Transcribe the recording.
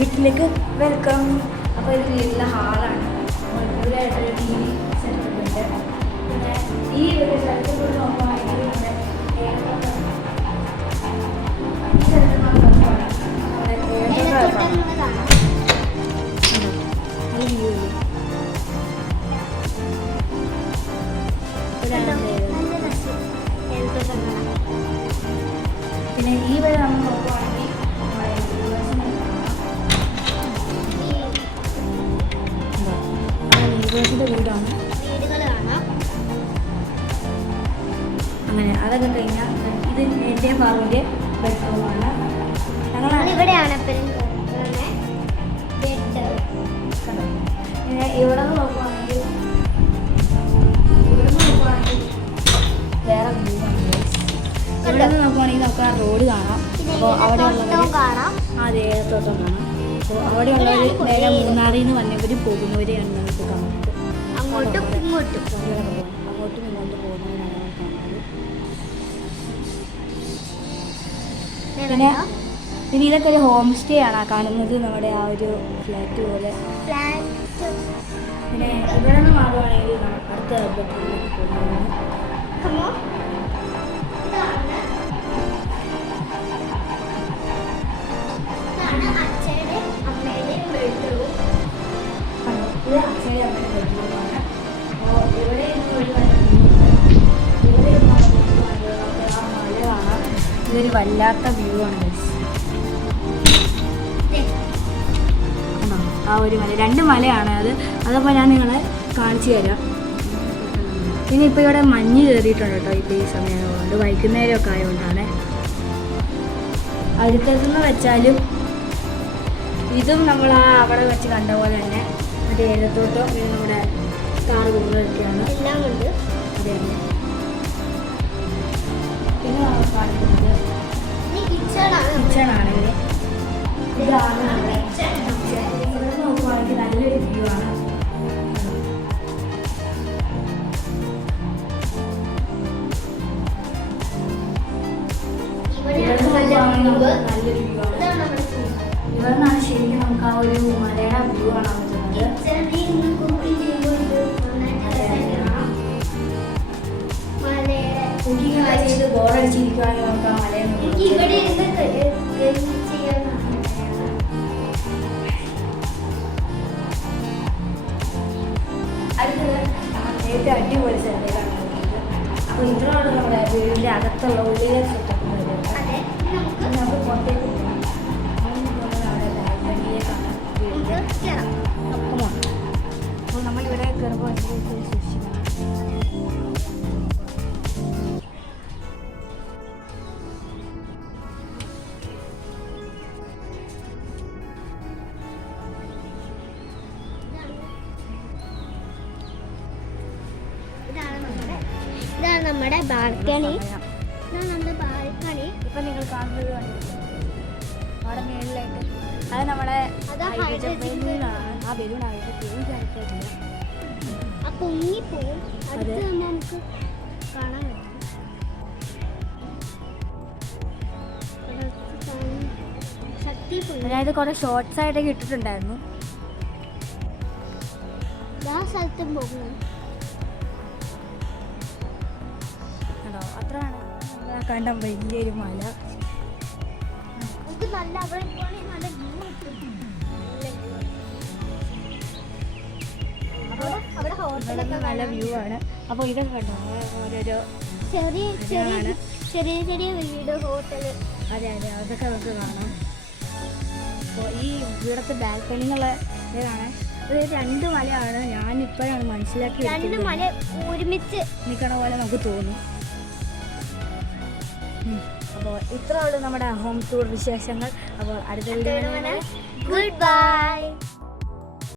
വീട്ടിലേക്ക് വെൽക്കം. അപ്പോൾ ഇത് വീട്ടിലെ ഹാളാണ്. ഇവിടെയായിട്ടൊരു ടി വി സെറ്റപ്പ് ഉണ്ട്. പിന്നെ ഈ ഒരു സ്ഥലത്ത് കൂടി നോക്കുകയാണെങ്കിൽ പിന്നെ ഈ വരെ നമ്മൾ നോക്കുകയാണെങ്കിൽ യൂണിവേഴ്സിൻ്റെ വീടാണ്. അങ്ങനെ അതൊക്കെ കഴിഞ്ഞാൽ ഇത് എൻ്റെ പാറുവിൻ്റെ ബെഡ്റൂമാണ്. ഇവിടെയാണ് ഇവിടെ നിന്ന് നോക്കുവാണെങ്കിൽ വേറെ വ്യൂ ആണ്. ഇവിടെ നിന്ന് നോക്കുവാണെങ്കിൽ നമുക്ക് ആ റോഡ് കാണാം. അപ്പോൾ അവിടെ അതെ ഏലത്തോട്ടം കാണാം. അപ്പോൾ അവിടെയുള്ളവർ നേരെ മൂന്നാറിൽ നിന്ന് വന്നവർ പോകുന്നവരെയാണ് നമുക്ക് കാണുന്നത്. അങ്ങോട്ടും ഇങ്ങോട്ടും അങ്ങോട്ടും ഇങ്ങോട്ടും പോകുന്നവരാണ് കാണുന്നത്. പിന്നെ ഇതൊക്കെ ഒരു ഹോം സ്റ്റേ ആണ് കാണുന്നത്, നമ്മുടെ ആ ഒരു ഫ്ലാറ്റ് പോലെ. പിന്നെ ഇവിടെ നിന്ന് മാറുകയാണെങ്കിൽ അടുത്ത ബെഡ്റൂമിലേക്ക് പോകുന്നതാണ്. ഇത് അച്ഛൻ്റെ അമ്മയുടെ ബെഡ്റൂമാണ്. അപ്പോൾ ഇവിടെ ആ മല കാണാം. ഇതൊരു വല്ലാത്ത വ്യൂ ആണ്. ആ ഒരു മല, രണ്ട് മലയാണ് അതപ്പോൾ ഞാൻ നിങ്ങളെ കാണിച്ചു തരാം. പിന്നെ ഇപ്പോൾ ഇവിടെ മഞ്ഞ് കയറിയിട്ടുണ്ട് കേട്ടോ. ഇപ്പോൾ ഈ സമയമായതുകൊണ്ട് വൈകുന്നേരമൊക്കെ ആയതുകൊണ്ടാണ്. അടുത്തതെന്ന് വെച്ചാലും ഇതും നമ്മൾ ആ അവിടെ വെച്ച് കണ്ട പോലെ തന്നെ മറ്റേ ഏലത്തോട്ടം, പിന്നെ നമ്മുടെ കാറ് കുതിരൊക്കെയാണ് എല്ലാം ഉണ്ട്. അതെ അതെ. പിന്നെ നമ്മൾ കാണിക്കുന്നത് കിച്ചണാണ്. ഇതാണ് നമ്മുടെ ഇവിടെ നോക്കുവാണെങ്കിൽ നല്ലൊരു വ്യൂ ആണ്. നല്ലൊരു വ്യൂ ആണ്. ഇവിടെ നിന്നാണ് ശരിക്കും നമുക്ക് ആ ഒരു മലയുടെ വ്യൂ കാണാൻ പറ്റുന്നത്. കുക്കിംഗ് ചെയ്ത് ബോറടിച്ചിരിക്കുവാണെങ്കിൽ നമുക്ക് ആ മലയിൽ ഏറ്റവും അടിപൊളി സ്ഥലത്തേക്കാണ് നോക്കുന്നത്. അപ്പോൾ ഇതിനോട് നമ്മുടെ വീടിൻ്റെ അകത്തുള്ള ഉള്ളിലെ സെറ്റപ്പ് നമുക്ക് പുറത്തേക്ക് പോകാം. അവിടെ ബാൽക്കണിയെ കാണാം. അപ്പോൾ നമ്മളിവിടെ കയറുമ്പോൾ സൂക്ഷിക്കണം. ഇതാണ് നമ്മുടെ ബാൽക്കണി. ഇപ്പം നിങ്ങൾ കാണുന്നത് അവിടെ മേളിലായിട്ട് അത് നമ്മുടെ ബലൂണാണ്. ആ ബലൂണായിട്ട് പേര് കാണിക്കില്ല. അത് നമുക്ക് കാണാൻ പറ്റും. അതായത് കുറേ ഷോർട്സ് ആയിട്ടൊക്കെ ഇട്ടിട്ടുണ്ടായിരുന്നു. സ്ഥലത്തും പോകുന്നു കേട്ടോ. അത്രയാണ് കണ്ട വലിയൊരു മല. നല്ല വ്യൂ ആണ്. അപ്പോൾ ഇതൊക്കെ കണ്ടോ ഓരോരോ ചെറിയ ചെറിയ വീട്, ഹോട്ടല്. അതെ അതെ, അതൊക്കെ നമുക്ക് കാണാം. അപ്പോൾ ഈ ഇവിടുത്തെ ബാൽക്കണി എന്നുള്ള ഇത് കാണാൻ ഒരു രണ്ട് മലയാണ്. ഞാനിപ്പോഴാണ് മനസ്സിലാക്കി രണ്ട് മല ഒരുമിച്ച് നിൽക്കണ പോലെ നമുക്ക് തോന്നും. അപ്പോൾ ഇത്രയുള്ളൂ നമ്മുടെ ഹോം ടൂർ വിശേഷങ്ങൾ. അപ്പോൾ അടുത്ത വീഡിയോ ഗുഡ് ബൈ.